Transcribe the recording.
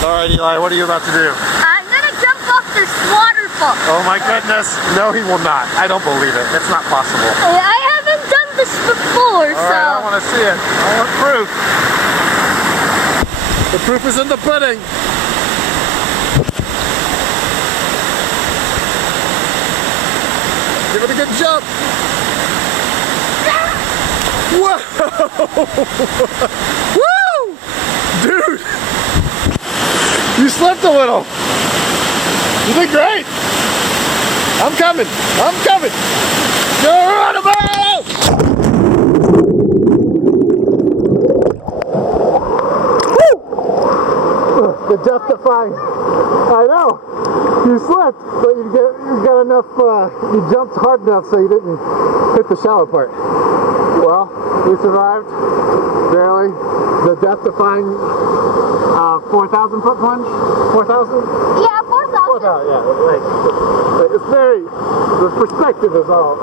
Alright, Eli, what are you about to do? I'm gonna jump off this waterfall. Oh my goodness. No, he will not. I don't believe it. It's not possible. I haven't done this before, so... Alright, I want to see it. I want proof. The proof is in the pudding. Give it a good jump. Whoa! Woo! Dude! You slipped a little. You did great. I'm coming. I'm coming. You're on a boat! Woo! The death-defying. I know. You slipped, but you got enough. You jumped hard enough so you didn't hit the shallow part. Well, we survived, barely. The death-defying 4,000 foot plunge? 4,000? Yeah, 4,000. 4,000, yeah. Like, it's very, the perspective is all